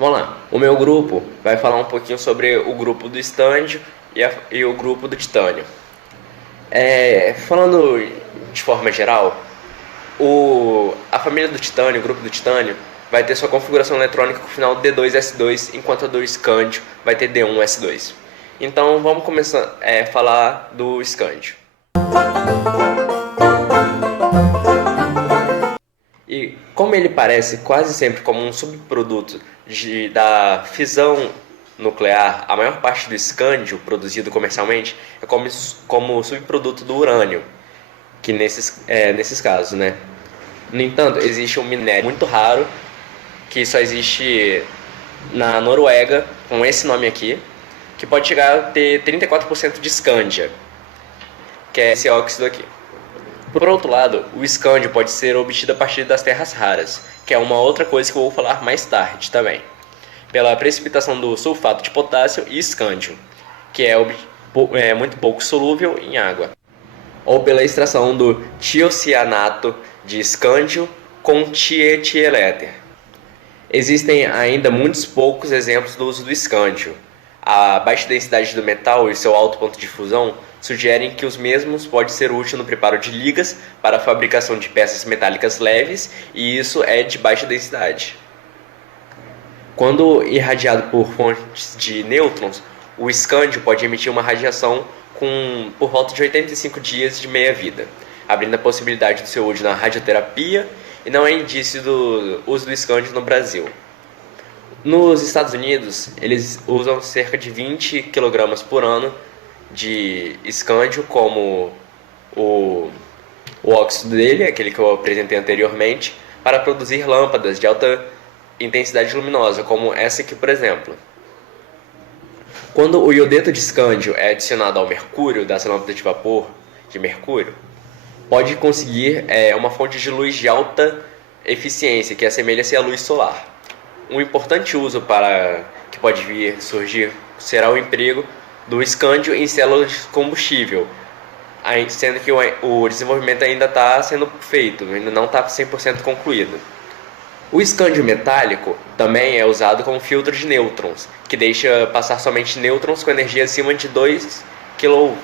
Vamos lá. O meu grupo vai falar um pouquinho sobre o grupo do estândio e o grupo do titânio. Falando de forma geral, a família do titânio, o grupo do titânio, vai ter sua configuração eletrônica com o final D2S2, enquanto a do escândio vai ter D1S2. Então vamos começar a falar do escândio. E como ele parece quase sempre como um subproduto da fissão nuclear, a maior parte do escândio produzido comercialmente é como subproduto do urânio, que nesses casos, né? No entanto, existe um minério muito raro que só existe na Noruega, com esse nome aqui, que pode chegar a ter 34% de escândia, que é esse óxido aqui. Por outro lado, o escândio pode ser obtido a partir das terras raras, que é uma outra coisa que eu vou falar mais tarde também, pela precipitação do sulfato de potássio e escândio, que é muito pouco solúvel em água, ou pela extração do tiocianato de escândio com tietieléter. Existem ainda muitos poucos exemplos do uso do escândio. A baixa densidade do metal e seu alto ponto de fusão sugerem que os mesmos pode ser útil no preparo de ligas para a fabricação de peças metálicas leves, e isso é de baixa densidade. Quando irradiado por fontes de nêutrons, o escândio pode emitir uma radiação por volta de 85 dias de meia-vida, abrindo a possibilidade do seu uso na radioterapia, e não é indício do uso do escândio no Brasil. Nos Estados Unidos, eles usam cerca de 20 kg por ano de escândio, como o óxido dele, aquele que eu apresentei anteriormente, para produzir lâmpadas de alta intensidade luminosa, como essa aqui, por exemplo. Quando o iodeto de escândio é adicionado ao mercúrio das lâmpadas de vapor de mercúrio, pode conseguir uma fonte de luz de alta eficiência, que assemelha-se à luz solar. Um importante uso que pode vir surgir será o emprego do escândio em células de combustível, sendo que o desenvolvimento ainda está sendo feito, ainda não está 100% concluído. O escândio metálico também é usado como filtro de nêutrons, que deixa passar somente nêutrons com energia acima de 2 kW.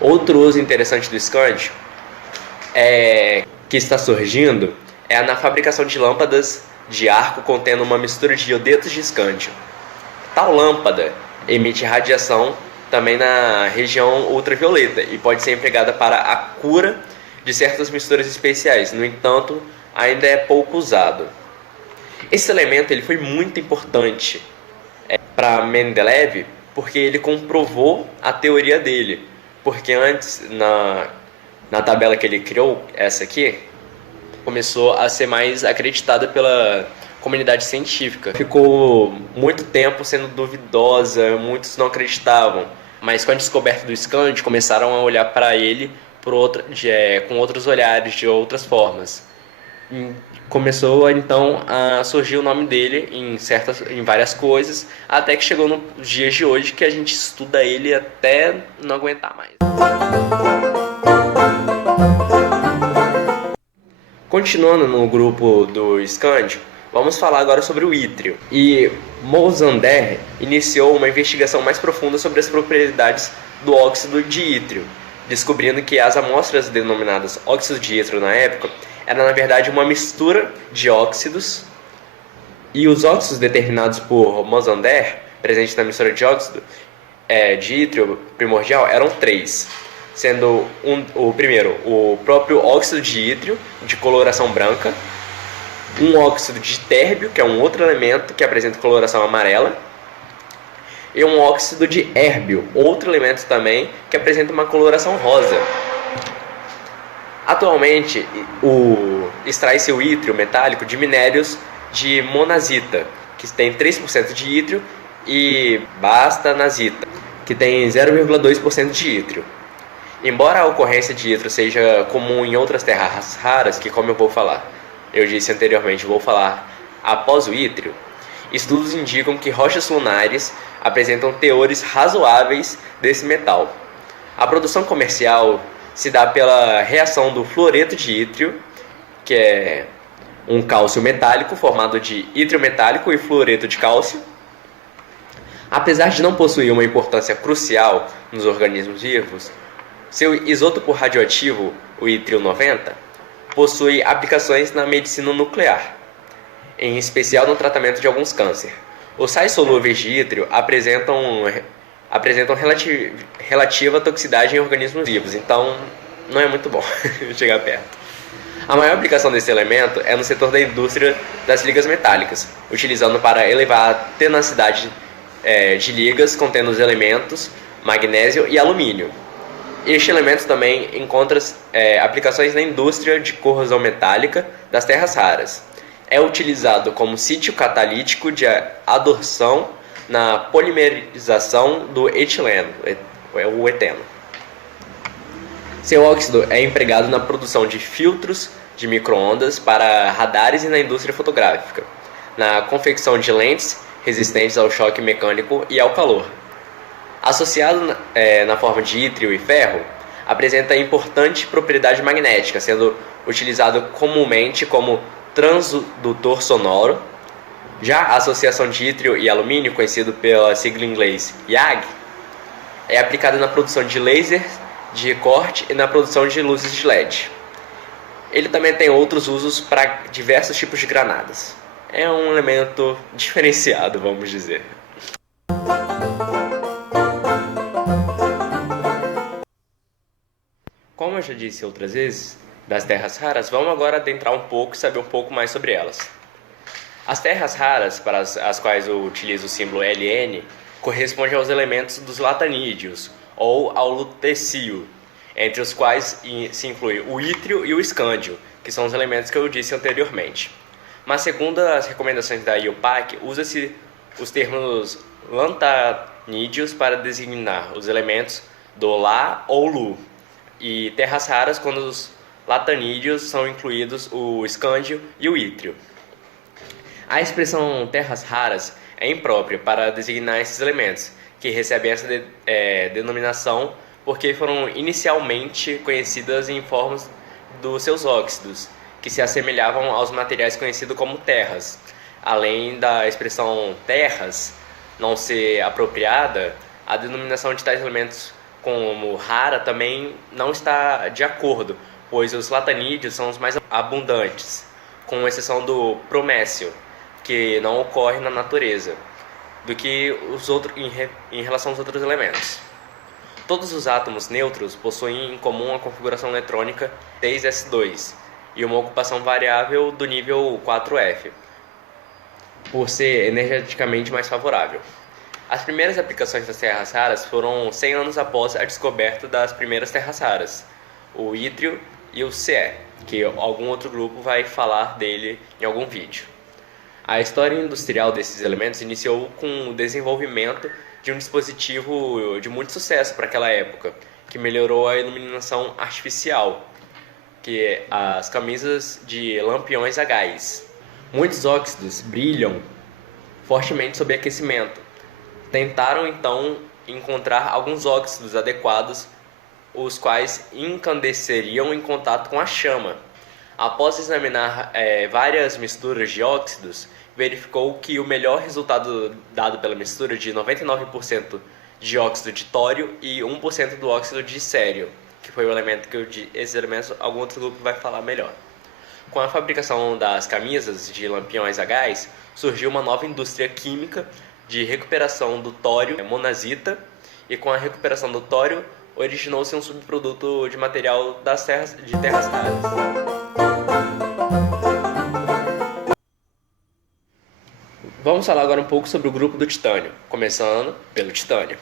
Outro uso interessante do escândio que está surgindo é na fabricação de lâmpadas de arco contendo uma mistura de iodetos de escândio. Tal lâmpada emite radiação também na região ultravioleta e pode ser empregada para a cura de certas misturas especiais. No entanto, ainda é pouco usado. Esse elemento ele foi muito importante para Mendeleev, porque ele comprovou a teoria dele. Porque antes, na tabela que ele criou, essa aqui, começou a ser mais acreditada pela comunidade científica. Ficou muito tempo sendo duvidosa, muitos não acreditavam. Mas com a descoberta do escândio, começaram a olhar para ele com outros olhares, de outras formas. E começou então a surgir o nome dele em várias coisas, até que chegou nos dias de hoje que a gente estuda ele até não aguentar mais. Continuando no grupo do escândio, vamos falar agora sobre o ítrio. E Mosander iniciou uma investigação mais profunda sobre as propriedades do óxido de ítrio, descobrindo que as amostras denominadas óxido de ítrio na época era na verdade uma mistura de óxidos, e os óxidos determinados por Mosander, presentes na mistura de óxido de ítrio primordial, eram 3. Sendo o primeiro o próprio óxido de ítrio, de coloração branca, um óxido de térbio, que é um outro elemento que apresenta coloração amarela, e um óxido de érbio, outro elemento também que apresenta uma coloração rosa. Atualmente, extrai-se o ítrio metálico de minérios de monazita, que tem 3% de ítrio, e bastanazita, que tem 0,2% de ítrio. Embora a ocorrência de ítrio seja comum em outras terras raras, que como eu disse anteriormente, vou falar após o ítrio, estudos indicam que rochas lunares apresentam teores razoáveis desse metal. A produção comercial se dá pela reação do fluoreto de ítrio, que é um cálcio metálico formado de ítrio metálico e fluoreto de cálcio. Apesar de não possuir uma importância crucial nos organismos vivos, seu isótopo radioativo, o ítrio 90, possui aplicações na medicina nuclear, em especial no tratamento de alguns cânceres. Os sais solúveis de ítrio apresentam relativa toxicidade em organismos vivos, então não é muito bom chegar perto. A maior aplicação desse elemento é no setor da indústria das ligas metálicas, utilizando para elevar a tenacidade de ligas contendo os elementos magnésio e alumínio. Este elemento também encontra aplicações na indústria de corrosão metálica das terras raras. É utilizado como sítio catalítico de adsorção na polimerização do etileno, o eteno. Seu óxido é empregado na produção de filtros de micro-ondas para radares e na indústria fotográfica, na confecção de lentes resistentes ao choque mecânico e ao calor. Associado na forma de ítrio e ferro, apresenta importante propriedade magnética, sendo utilizado comumente como transdutor sonoro. Já a associação de ítrio e alumínio, conhecido pela sigla em inglês YAG, é aplicada na produção de lasers de corte e na produção de luzes de LED. Ele também tem outros usos para diversos tipos de granadas. É um elemento diferenciado, vamos dizer. Como eu já disse outras vezes, das terras raras, vamos agora adentrar um pouco e saber um pouco mais sobre elas. As terras raras, para as quais eu utilizo o símbolo LN, correspondem aos elementos dos latanídeos, ou ao lutécio, entre os quais se inclui o ítrio e o escândio, que são os elementos que eu disse anteriormente. Mas segundo as recomendações da IUPAC, usa-se os termos lantanídeos para designar os elementos do La ou Lu, e terras raras quando os latanídeos são incluídos o escândio e o ítrio. A expressão terras raras é imprópria para designar esses elementos, que recebem essa denominação porque foram inicialmente conhecidas em formas dos seus óxidos, que se assemelhavam aos materiais conhecidos como terras. Além da expressão terras não ser apropriada, a denominação de tais elementos como rara também não está de acordo, pois os latanídeos são os mais abundantes, com exceção do promécio, que não ocorre na natureza, do que os outros em relação aos outros elementos. Todos os átomos neutros possuem em comum a configuração eletrônica 6s2 e uma ocupação variável do nível 4f, por ser energeticamente mais favorável. As primeiras aplicações das terras raras foram 100 anos após a descoberta das primeiras terras raras, o ítrio e o Ce, que algum outro grupo vai falar dele em algum vídeo. A história industrial desses elementos iniciou com o desenvolvimento de um dispositivo de muito sucesso para aquela época, que melhorou a iluminação artificial, que é as camisas de lampiões a gás. Muitos óxidos brilham fortemente sob aquecimento. Tentaram então encontrar alguns óxidos adequados, os quais incandesceriam em contato com a chama. Após examinar várias misturas de óxidos, verificou que o melhor resultado dado pela mistura de 99% de óxido de tório e 1% do óxido de cério, que foi o elemento que esses elementos algum outro grupo vai falar melhor. Com a fabricação das camisas de lampiões a gás, surgiu uma nova indústria química de recuperação do tório monazita, e com a recuperação do tório originou-se um subproduto de material de terras raras. Vamos falar agora um pouco sobre o grupo do titânio, começando pelo titânio.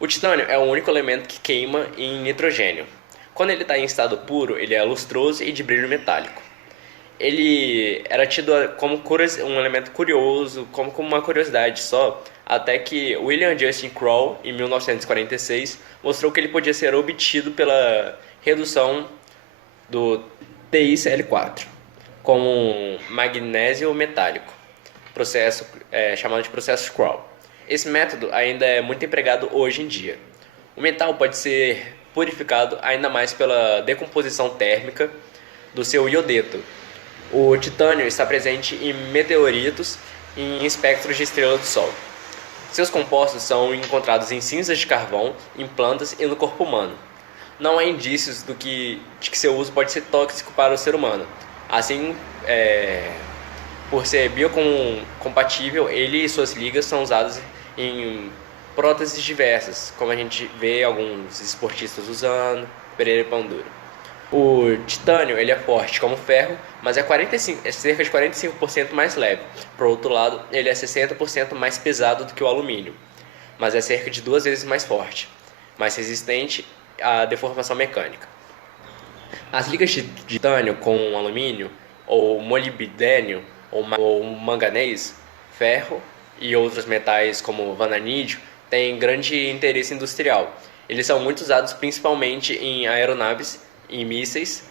O titânio é o único elemento que queima em nitrogênio. Quando ele está em estado puro, ele é lustroso e de brilho metálico. Ele era tido como um elemento curioso, como uma curiosidade só, até que William Justin Crowe, em 1946, mostrou que ele podia ser obtido pela redução do TiCl4 como um magnésio metálico, processo chamado de processo Crowe. Esse método ainda é muito empregado hoje em dia. O metal pode ser purificado ainda mais pela decomposição térmica do seu iodeto, O titânio está presente em meteoritos e em espectros de estrela do Sol. Seus compostos são encontrados em cinzas de carvão, em plantas e no corpo humano. Não há indícios de que seu uso pode ser tóxico para o ser humano. Assim, por ser biocompatível, ele e suas ligas são usados em próteses diversas, como a gente vê alguns esportistas usando, Pereira e Pão Duro. O titânio ele é forte como ferro, mas é cerca de 45% mais leve. Por outro lado, ele é 60% mais pesado do que o alumínio, mas é cerca de 2 vezes mais forte, mais resistente à deformação mecânica. As ligas de titânio com alumínio, ou molibdênio, ou manganês, ferro e outros metais como vananídeo têm grande interesse industrial. Eles são muito usados principalmente em aeronaves e mísseis,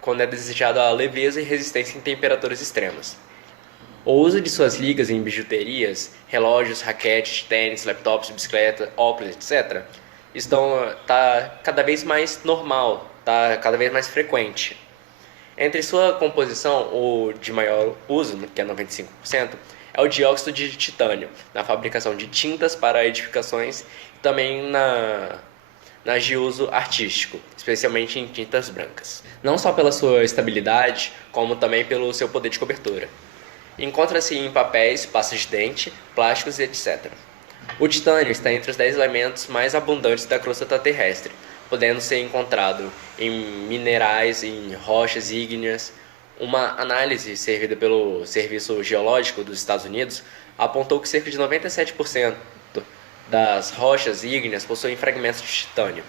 quando é desejado a leveza e resistência em temperaturas extremas. O uso de suas ligas em bijuterias, relógios, raquetes, tênis, laptops, bicicleta, óculos, etc., está cada vez mais normal, está cada vez mais frequente. Entre sua composição, o de maior uso, que é 95%, é o dióxido de titânio, na fabricação de tintas para edificações e também nas de uso artístico, especialmente em tintas brancas. Não só pela sua estabilidade, como também pelo seu poder de cobertura. Encontra-se em papéis, pastas de dente, plásticos e etc. O titânio está entre os 10 elementos mais abundantes da crosta terrestre, podendo ser encontrado em minerais, em rochas ígneas. Uma análise servida pelo Serviço Geológico dos Estados Unidos apontou que cerca de 97% das rochas ígneas possuem fragmentos de titânio.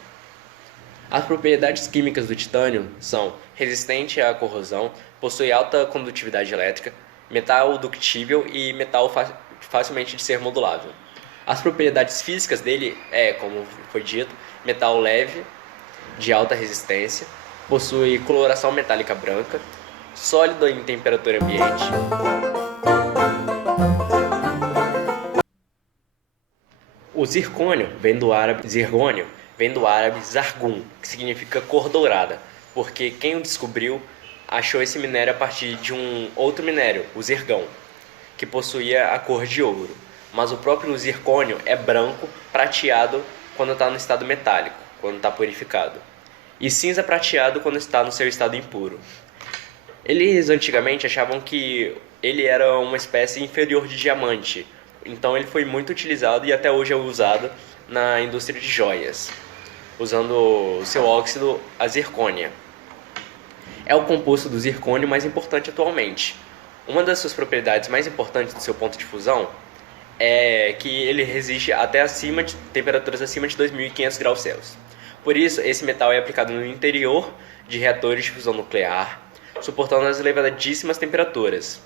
As propriedades químicas do titânio são resistente à corrosão, possui alta condutividade elétrica, metal ductível e metal facilmente de ser modulável. As propriedades físicas dele como foi dito, metal leve, de alta resistência, possui coloração metálica branca, sólido em temperatura ambiente. O zircônio vem do árabe zargum, que significa cor dourada, porque quem o descobriu achou esse minério a partir de um outro minério, o zirgão, que possuía a cor de ouro. Mas o próprio zircônio é branco, prateado quando está no estado metálico, quando está purificado, e cinza prateado quando está no seu estado impuro. Eles antigamente achavam que ele era uma espécie inferior de diamante, então ele foi muito utilizado e até hoje é usado na indústria de joias, usando o seu óxido, a zircônia. É o composto do zircônio mais importante atualmente. Uma das suas propriedades mais importantes do seu ponto de fusão é que ele resiste até temperaturas acima de 2.500 graus Celsius. Por isso, esse metal é aplicado no interior de reatores de fusão nuclear, suportando as elevadíssimas temperaturas.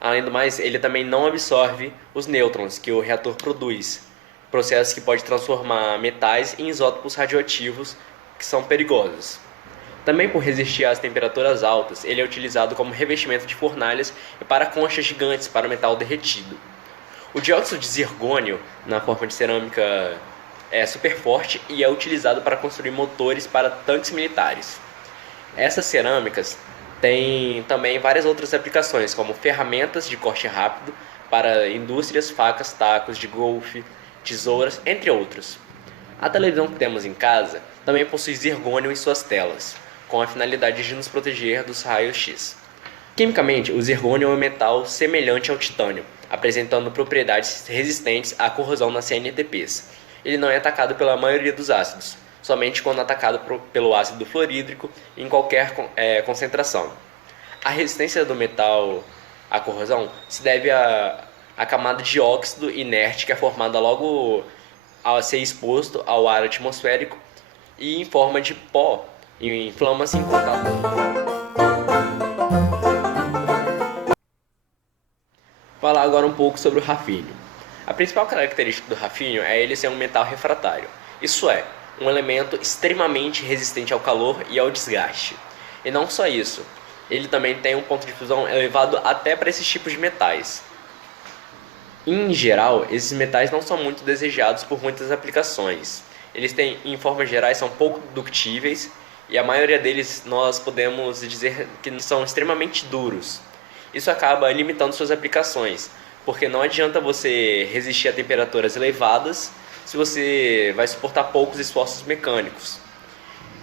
Além do mais, ele também não absorve os nêutrons que o reator produz, processo que pode transformar metais em isótopos radioativos que são perigosos. Também por resistir às temperaturas altas, ele é utilizado como revestimento de fornalhas e para conchas gigantes para o metal derretido. O dióxido de zircônio, na forma de cerâmica, é super forte e é utilizado para construir motores para tanques militares. Essas cerâmicas têm também várias outras aplicações, como ferramentas de corte rápido para indústrias, facas, tacos de golfe, tesouras, entre outros. A televisão que temos em casa também possui zircônio em suas telas, com a finalidade de nos proteger dos raios X. Quimicamente, o zircônio é um metal semelhante ao titânio, apresentando propriedades resistentes à corrosão nas CNTPs. Ele não é atacado pela maioria dos ácidos, somente quando atacado pelo ácido fluorídrico em qualquer concentração. A resistência do metal à corrosão se deve à camada de óxido inerte que é formada logo ao ser exposto ao ar atmosférico e em forma de pó e inflama-se em contato. Falar agora um pouco sobre o rafínio. A principal característica do rafínio é ele ser um metal refratário, isso é, um elemento extremamente resistente ao calor e ao desgaste. E não só isso, ele também tem um ponto de fusão elevado até para esses tipos de metais. Em geral, esses metais não são muito desejados por muitas aplicações. Eles têm, em formas gerais, são pouco ductíveis e a maioria deles nós podemos dizer que são extremamente duros. Isso acaba limitando suas aplicações, porque não adianta você resistir a temperaturas elevadas se você vai suportar poucos esforços mecânicos.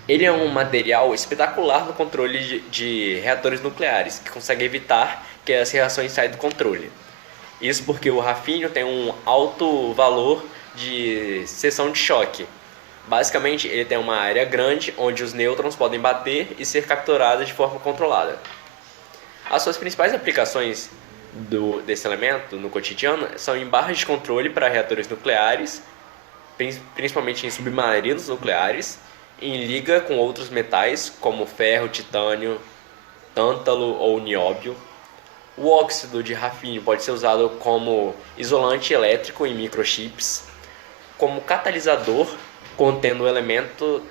Ele é um material espetacular no controle de reatores nucleares, que consegue evitar que as reações saiam do controle. Isso porque o rafínio tem um alto valor de seção de choque. Basicamente, ele tem uma área grande onde os nêutrons podem bater e ser capturados de forma controlada. As suas principais aplicações desse elemento no cotidiano são em barras de controle para reatores nucleares, principalmente em submarinos nucleares, em liga com outros metais como ferro, titânio, tântalo ou nióbio. O óxido de rafínio pode ser usado como isolante elétrico em microchips, como catalisador, contendo o elemento,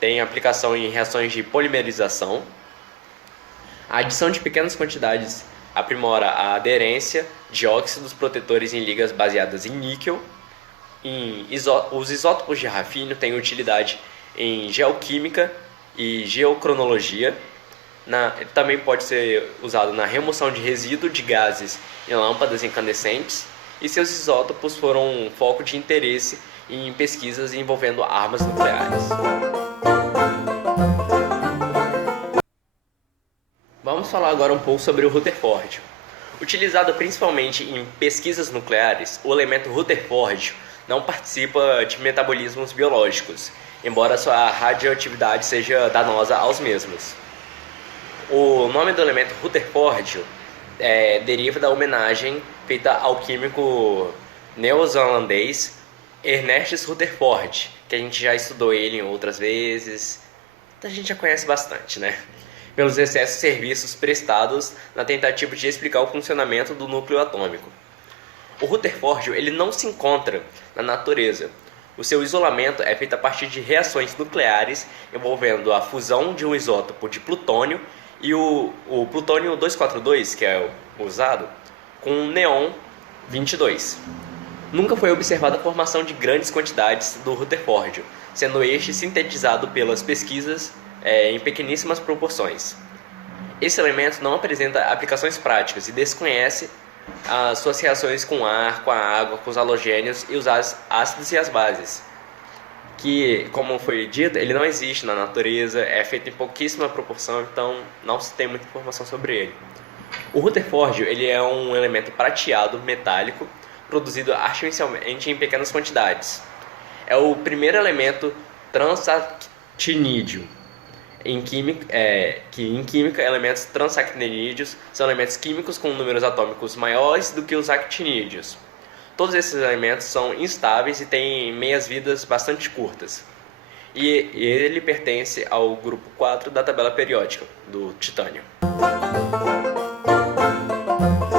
tem aplicação em reações de polimerização. A adição de pequenas quantidades aprimora a aderência de óxidos protetores em ligas baseadas em níquel. Os isótopos de rafínio têm utilidade em geoquímica e geocronologia. Também pode ser usado na remoção de resíduo de gases em lâmpadas incandescentes, e seus isótopos foram foco de interesse em pesquisas envolvendo armas nucleares. Vamos falar agora um pouco sobre o Rutherfórdio. Utilizado principalmente em pesquisas nucleares, o elemento Rutherfórdio não participa de metabolismos biológicos, embora sua radioatividade seja danosa aos mesmos. O nome do elemento Rutherfórdio deriva da homenagem feita ao químico neozelandês Ernest Rutherford, que a gente já estudou ele em outras vezes, a gente já conhece bastante, né? Pelos excessos serviços prestados na tentativa de explicar o funcionamento do núcleo atômico. O Rutherfórdio ele não se encontra na natureza. O seu isolamento é feito a partir de reações nucleares envolvendo a fusão de um isótopo de plutônio e o plutônio 242, que é o usado, com neon 22. Nunca foi observada a formação de grandes quantidades do Rutherfórdio, sendo este sintetizado pelas pesquisas em pequeníssimas proporções. Esse elemento não apresenta aplicações práticas e desconhece as suas reações com ar, com a água, com os halogênios e os ácidos e as bases, que, como foi dito, ele não existe na natureza, é feito em pouquíssima proporção, então não se tem muita informação sobre ele. O Rutherfórdio ele é um elemento prateado metálico produzido artificialmente em pequenas quantidades. É o primeiro elemento transactinídeo. Em química, elementos transactinídeos são elementos químicos com números atômicos maiores do que os actinídeos. Todos esses elementos são instáveis e têm meias-vidas bastante curtas. E ele pertence ao grupo 4 da tabela periódica, do titânio.